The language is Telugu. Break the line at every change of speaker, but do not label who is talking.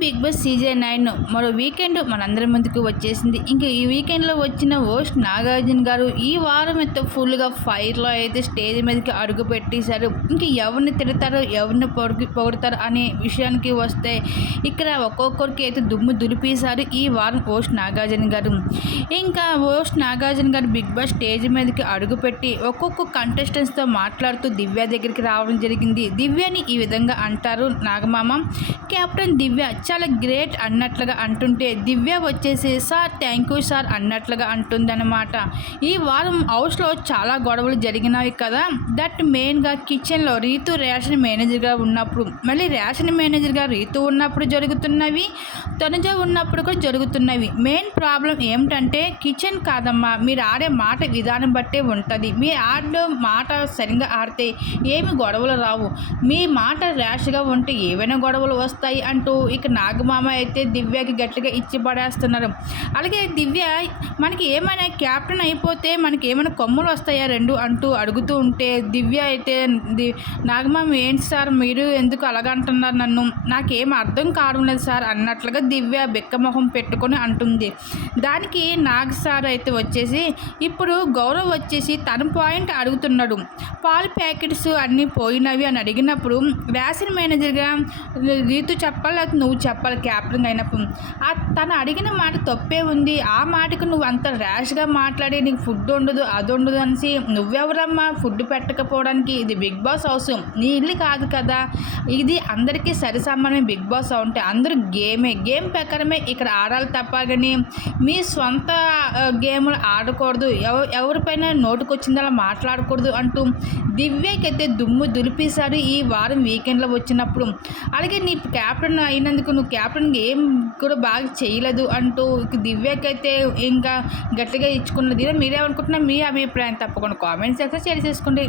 బిగ్ బాస్ సీజన్ నైన్ మరో వీకెండ్ మనందరి ముందుకు వచ్చేసింది. ఇంకా ఈ వీకెండ్లో వచ్చిన ఓస్ట్ నాగార్జున గారు ఈ వారం అయితే ఫుల్గా ఫైర్లో అయితే స్టేజ్ మీదకి అడుగు పెట్టేశారు. ఇంకా ఎవరిని తిడతారు ఎవరిని పొడి పొగుడతారు అనే విషయానికి వస్తే ఇక్కడ ఒక్కొక్కరికి అయితే దుమ్ము దులిపేశారు ఈ వారం ఓస్ట్ నాగార్జున గారు. ఇంకా ఓస్ట్ నాగార్జున గారు బిగ్ బాస్ స్టేజ్ మీదకి అడుగుపెట్టి ఒక్కొక్క కంటెస్టెంట్స్తో మాట్లాడుతూ దివ్య దగ్గరికి రావడం జరిగింది. దివ్యని ఈ విధంగా అంటారు నాగమామ. కెప్టెన్ దివ్య చాలా గ్రేట్ అన్నట్లుగా అంటుంటే దివ్య వచ్చేసి సార్ థ్యాంక్ యూ సార్ అన్నట్లుగా అంటుందన్నమాట. ఈ వారం హౌస్లో చాలా గొడవలు జరిగినవి కదా. దట్ మెయిన్గా కిచెన్లో రీతు రేషన్ మేనేజర్గా ఉన్నప్పుడు మళ్ళీ రేషన్ మేనేజర్గా రీతు ఉన్నప్పుడు జరుగుతున్నవి తనుజ ఉన్నప్పుడు కూడా జరుగుతున్నవి. మెయిన్ ప్రాబ్లం ఏమిటంటే కిచెన్ కాదమ్మా మీరు ఆడే మాట విధానం బట్టే ఉంటుంది. మీ ఆడే మాట సరిగ్గా ఆడితే ఏమి గొడవలు రావు. మీ మాట ర్యాష్గా ఉంటే ఏవైనా గొడవలు వస్తాయి అంటూ ఇక నాగమామ అయితే దివ్యకి గట్టిగా ఇచ్చి పడేస్తున్నారు. అలాగే దివ్య మనకి ఏమైనా క్యాప్టెన్ అయిపోతే మనకి ఏమైనా కొమ్ములు వస్తాయా రెండు? అంటూ అడుగుతూ ఉంటే దివ్య అయితే ది నాగమామ ఏంటి సార్ మీరు ఎందుకు అలాగంటున్నారు నన్ను? నాకేం అర్థం కావడం లేదు సార్ అన్నట్లుగా దివ్య బిక్కమొహం పెట్టుకొని అంటుంది. దానికి నాగ్ సార్ అయితే వచ్చేసి ఇప్పుడు గౌరవ్ వచ్చేసి తన పాయింట్ అడుగుతున్నాడు. పాలు ప్యాకెట్స్ అన్నీ పోయినవి అని అడిగినప్పుడు రేషన్ మేనేజర్గా రీతు చెప్పాలి నువ్వు నువ్వు చెప్పాలి క్యాప్టెన్ అయినప్పుడు. ఆ తను అడిగిన మాట తప్పే ఉంది. ఆ మాటకు నువ్వు అంత ర్యాష్గా మాట్లాడి నీకు ఫుడ్ ఉండదు అది ఉండదు అనేసి నువ్వెవరమ్మా? ఫుడ్ పెట్టకపోవడానికి ఇది బిగ్ బాస్ హౌస్ నీ ఇల్లు కాదు కదా. ఇది అందరికీ సరిసమానమే బిగ్ బాస్ ఉంటే అందరూ గేమే గేమ్ ప్రకారమే ఇక్కడ ఆడాలి తప్ప కానీ మీ సొంత ఆ, గేములు ఆడకూడదు. ఎవ ఎవరిపైన నోటుకొచ్చిందలా మాట్లాడకూడదు అంటూ దివ్యకైతే దుమ్ము దులిపేశారు ఈ వారం వీకెండ్లో వచ్చినప్పుడు. అలాగే నీ క్యాప్టెన్ అయినందుకు నువ్వు క్యాప్టెన్ ఏం కూడా బాగా చేయలేదు అంటూ ఇక దివ్యకైతే ఇంకా గట్టిగా ఇచ్చుకున్నది మీరేమనుకుంటున్నా మీ అభిప్రాయం తప్పకుండా కామెంట్ సెక్షన్ షేర్ చేసుకోండి.